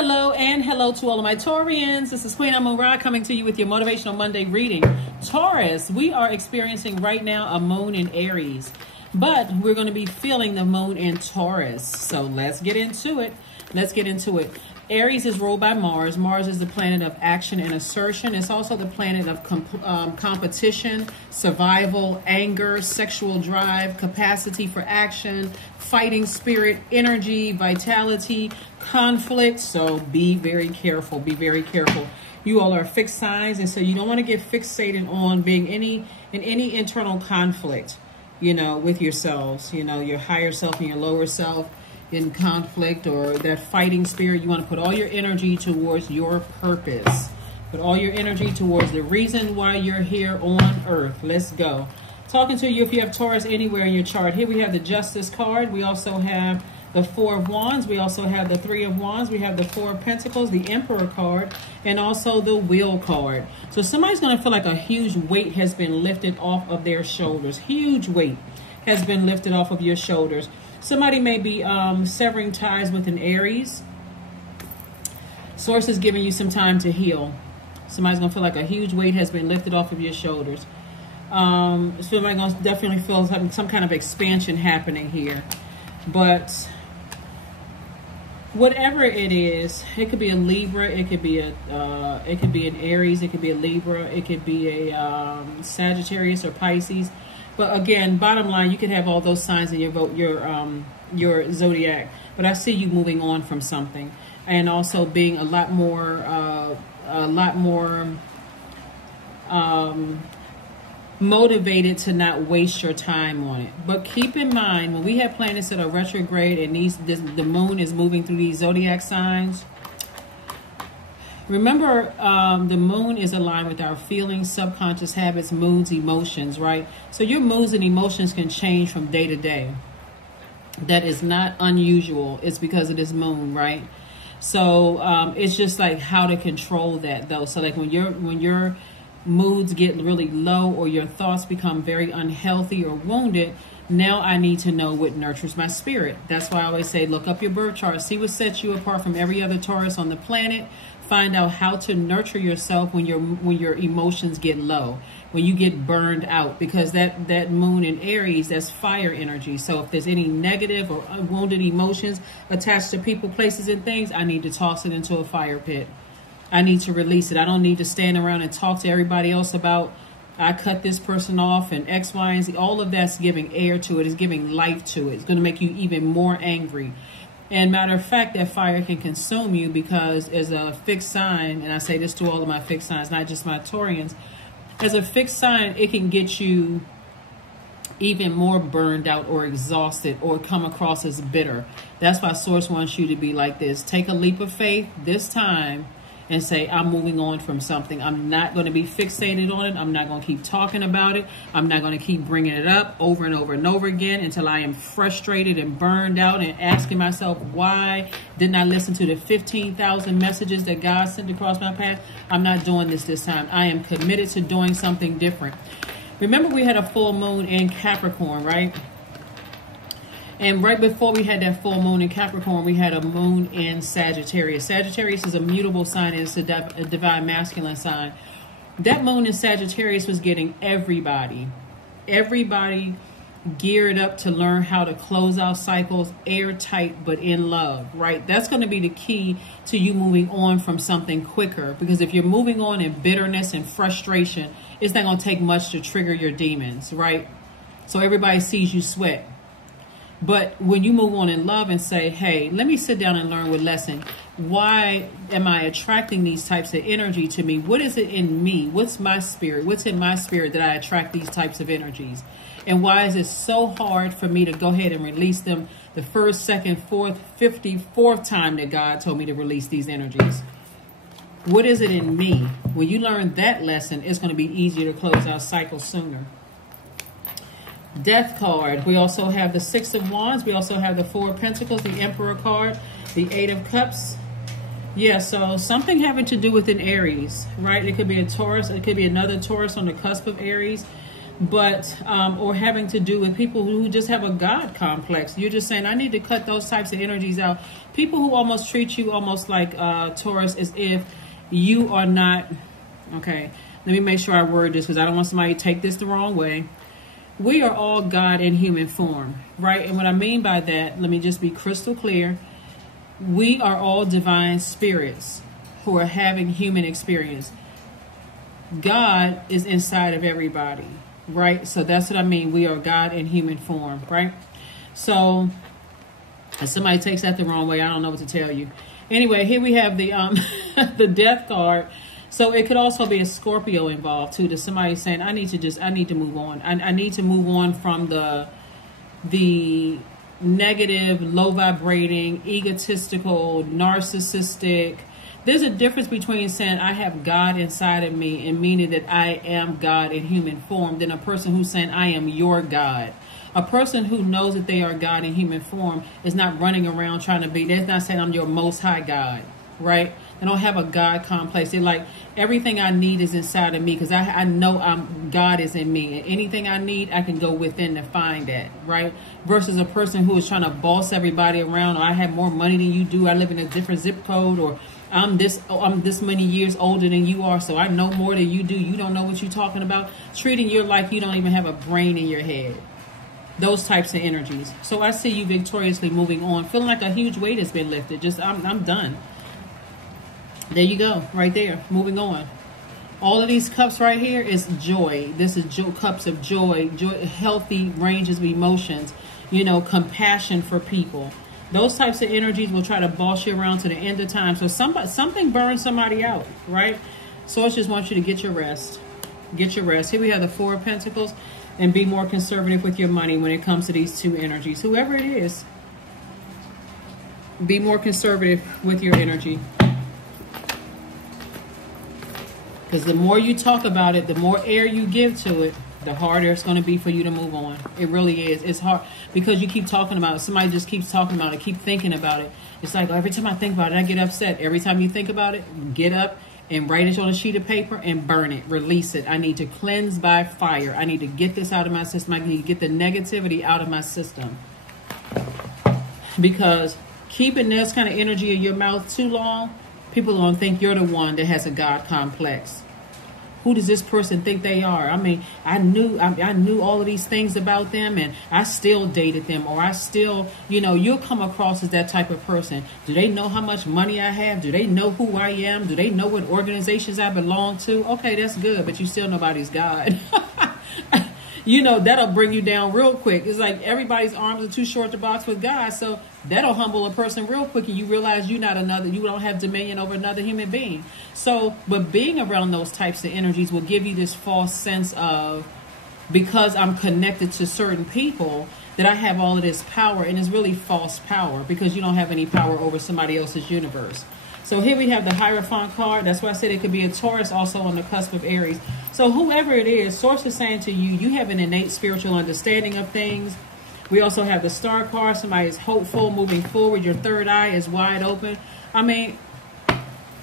Hello, and hello to all of my Taurians. This is Queen Amun Ra coming to you with your Motivational Monday reading. Taurus, we are experiencing right now a moon in Aries, but we're going to be feeling the moon in Taurus. So let's get into it. Aries is ruled by Mars. Mars is the planet of action and assertion. It's also the planet of competition, survival, anger, sexual drive, capacity for action, fighting spirit, energy, vitality, conflict. So be very careful. Be very careful. You all are fixed signs, and so you don't want to get fixated on being in any internal conflict, with yourselves, your higher self and your lower self in conflict, or that fighting spirit. You want to put all your energy towards your purpose. Put all your energy towards the reason why you're here on earth. Let's go. Talking to you if you have Taurus anywhere in your chart. Here we have the Justice card. We also have the Four of Wands. We also have the Three of Wands. We have the Four of Pentacles, the Emperor card, and also the Wheel card. So somebody's going to feel like a huge weight has been lifted off of their shoulders. Huge weight has been lifted off of your shoulders. Somebody may be severing ties with an Aries. Source is giving you some time to heal. Somebody's going to feel like a huge weight has been lifted off of your shoulders. Somebody's going to definitely feel some kind of expansion happening here. But whatever it is, it could be a Libra, it could be an Aries, it could be a Libra, it could be a Sagittarius or Pisces. But again, bottom line, you can have all those signs in your zodiac. But I see you moving on from something, and also being a lot more motivated to not waste your time on it. But keep in mind, when we have planets that are retrograde and the moon is moving through these zodiac signs, remember, the moon is aligned with our feelings, subconscious habits, moods, emotions, right? So your moods and emotions can change from day to day. That is not unusual. It's because of this moon, right? So it's just like how to control that, though. So like when your moods get really low, or your thoughts become very unhealthy or wounded, now I need to know what nurtures my spirit. That's why I always say, look up your birth chart, see what sets you apart from every other Taurus on the planet. Find out how to nurture yourself when your emotions get low, when you get burned out, because that moon in Aries, that's fire energy. So if there's any negative or wounded emotions attached to people, places, and things, I need to toss it into a fire pit. I need to release it. I don't need to stand around and talk to everybody else about, I cut this person off and X, Y, and Z. All of that's giving air to it. It's giving life to it. It's going to make you even more angry. And matter of fact, that fire can consume you, because as a fixed sign, and I say this to all of my fixed signs, not just my Taurians, as a fixed sign, it can get you even more burned out or exhausted, or come across as bitter. That's why Source wants you to be like this. Take a leap of faith this time and say, I'm moving on from something. I'm not going to be fixated on it. I'm not going to keep talking about it. I'm not going to keep bringing it up over and over and over again until I am frustrated and burned out and asking myself, why didn't I listen to the 15,000 messages that God sent across my path? I'm not doing this time. I am committed to doing something different. Remember, we had a full moon in Capricorn, right? And right before we had that full moon in Capricorn, we had a moon in Sagittarius. Sagittarius is a mutable sign, and it's a divine masculine sign. That moon in Sagittarius was getting everybody geared up to learn how to close out cycles airtight, but in love, right? That's going to be the key to you moving on from something quicker. Because if you're moving on in bitterness and frustration, it's not going to take much to trigger your demons, right? So everybody sees you sweat. But when you move on in love and say, hey, let me sit down and learn with lesson. Why am I attracting these types of energy to me? What is it in me? What's my spirit? What's in my spirit that I attract these types of energies? And why is it so hard for me to go ahead and release them the first, second, fourth, 54th time that God told me to release these energies? What is it in me? When you learn that lesson, it's going to be easier to close out cycles sooner. Death card. We also have the Six of Wands. We also have the Four of Pentacles, the Emperor card, the Eight of Cups. Yeah, so something having to do with an Aries, right? It could be a Taurus. It could be another Taurus on the cusp of Aries. but or having to do with people who just have a God complex. You're just saying, I need to cut those types of energies out. People who almost treat you almost like Taurus, as if you are not, okay, let me make sure I word this because I don't want somebody to take this the wrong way. We are all God in human form, right? And what I mean by that, let me just be crystal clear. We are all divine spirits who are having human experience. God is inside of everybody, right? So that's what I mean. We are God in human form, right? So if somebody takes that the wrong way, I don't know what to tell you. Anyway, here we have the the death card. So it could also be a Scorpio involved too. That somebody saying, I need to move on. I need to move on from the negative, low vibrating, egotistical, narcissistic. There's a difference between saying I have God inside of me and meaning that I am God in human form than a person who's saying I am your God. A person who knows that they are God in human form is not running around trying to be, they're not saying I'm your most high God, right? They don't have a God complex. They're like, everything I need is inside of me because I know God is in me. And anything I need, I can go within to find that, right? Versus a person who is trying to boss everybody around, or I have more money than you do, I live in a different zip code, or I'm this many years older than you are, so I know more than you do. You don't know what you're talking about. Treating you like you don't even have a brain in your head. Those types of energies. So I see you victoriously moving on, feeling like a huge weight has been lifted. Just, I'm done. There you go, right there, moving on. All of these cups right here is joy. This is cups of joy, healthy ranges of emotions, you know, compassion for people. Those types of energies will try to boss you around to the end of time. So something burns somebody out, right? So I just want you to get your rest. Get your rest. Here we have the Four of Pentacles, and be more conservative with your money when it comes to these two energies. Whoever it is, be more conservative with your energy. Because the more you talk about it, the more air you give to it, the harder it's going to be for you to move on. It really is. It's hard because you keep talking about it. Somebody just keeps talking about it, keep thinking about it. It's like every time I think about it, I get upset. Every time you think about it, get up and write it on a sheet of paper and burn it. Release it. I need to cleanse by fire. I need to get this out of my system. I need to get the negativity out of my system. Because keeping this kind of energy in your mouth too long, people are going to think you're the one that has a God complex. Who does this person think they are? I mean, I knew all of these things about them, and I still dated them, or I still, you know, you'll come across as that type of person. Do they know how much money I have? Do they know who I am? Do they know what organizations I belong to? Okay, that's good, but you still nobody's God. You know, that'll bring you down real quick. It's like everybody's arms are too short to box with God, so that'll humble a person real quick, and you realize you don't have dominion over another human being. So, but being around those types of energies will give you this false sense of, because I'm connected to certain people, that I have all of this power, and it's really false power because you don't have any power over somebody else's universe. So here we have the Hierophant card. That's why I said it could be a Taurus also on the cusp of Aries. So whoever it is, Source is saying to you, you have an innate spiritual understanding of things. We also have the Star card. Somebody is hopeful, moving forward. Your third eye is wide open. I mean, a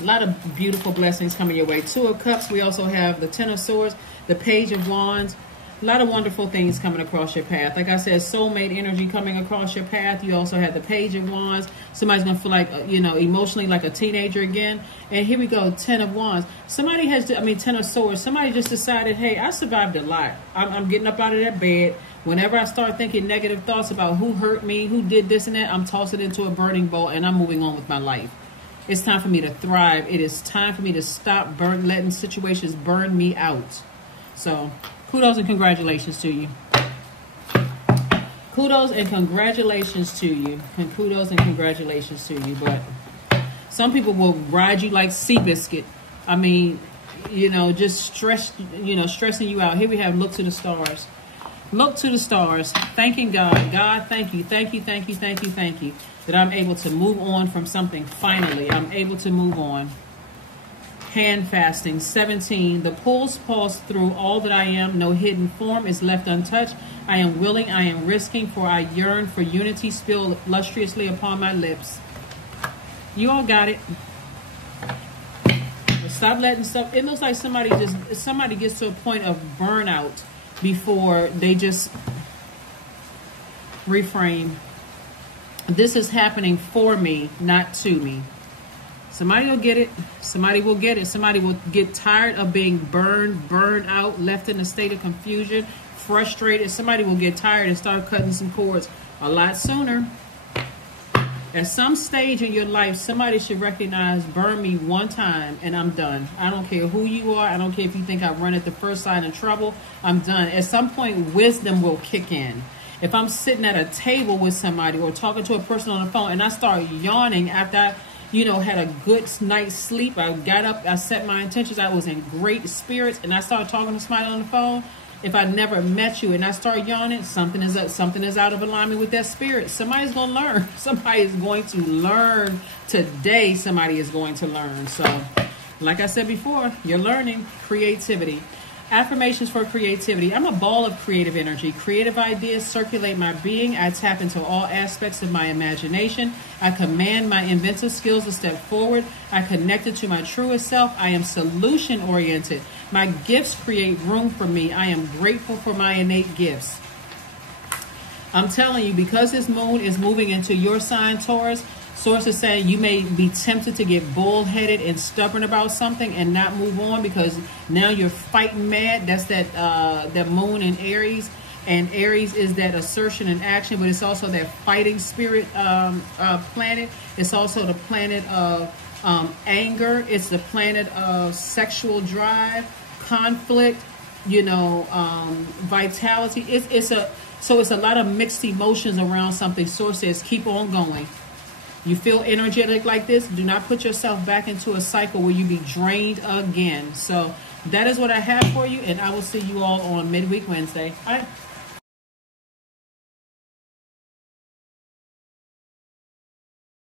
lot of beautiful blessings coming your way. Two of Cups. We also have the Ten of Swords, the Page of Wands. A lot of wonderful things coming across your path. Like I said, soulmate energy coming across your path. You also have the Page of Wands. Somebody's going to feel like, you know, emotionally like a teenager again. And here we go, Ten of Wands. Somebody has, Ten of Swords. Somebody just decided, hey, I survived a lot. I'm getting up out of that bed. Whenever I start thinking negative thoughts about who hurt me, who did this and that, I'm tossing it into a burning bowl and I'm moving on with my life. It's time for me to thrive. It is time for me to stop letting situations burn me out. So kudos and congratulations to you. Kudos and congratulations to you. And kudos and congratulations to you. But some people will ride you like Seabiscuit. I mean, you know, just stressing you out. Here we have look to the stars. Look to the stars, thanking God. God, thank you, thank you, thank you, thank you, thank you, that I'm able to move on from something. Finally, I'm able to move on. Hand fasting, 17. The pulse pulse through all that I am. No hidden form is left untouched. I am willing, I am risking, for I yearn for unity spilled lusciously upon my lips. You all got it. Stop letting stuff. It looks like somebody gets to a point of burnout before they just reframe. This is happening for me, not to me. Somebody will get it. Somebody will get it. Somebody will get tired of being burned out, left in a state of confusion, frustrated. Somebody will get tired and start cutting some cords a lot sooner. At some stage in your life, somebody should recognize, burn me one time and I'm done. I don't care who you are. I don't care if you think I run at the first sign of trouble. I'm done. At some point, wisdom will kick in. If I'm sitting at a table with somebody or talking to a person on the phone and I start yawning after I, had a good night's sleep, I got up, I set my intentions, I was in great spirits, and I started talking to somebody on the phone. If I never met you and I start yawning, something is out of alignment with that spirit. Somebody's going to learn. Somebody is going to learn today. Somebody is going to learn. So, like I said before, you're learning creativity. Affirmations for creativity. I'm a ball of creative energy. Creative ideas circulate my being. I tap into all aspects of my imagination. I command my inventive skills to step forward. I connected to my truest self. I am solution oriented. My gifts create room for me. I am grateful for my innate gifts. I'm telling you, because this moon is moving into your sign, Taurus, Source is saying you may be tempted to get bullheaded and stubborn about something and not move on because now you're fighting mad. That's that moon in Aries. And Aries is that assertion and action, but it's also that fighting spirit planet. It's also the planet of anger. It's the planet of sexual drive, conflict, vitality. It's a lot of mixed emotions around something. Source says keep on going. You feel energetic like this, do not put yourself back into a cycle where you be drained again. So that is what I have for you, and I will see you all on Midweek Wednesday. All right.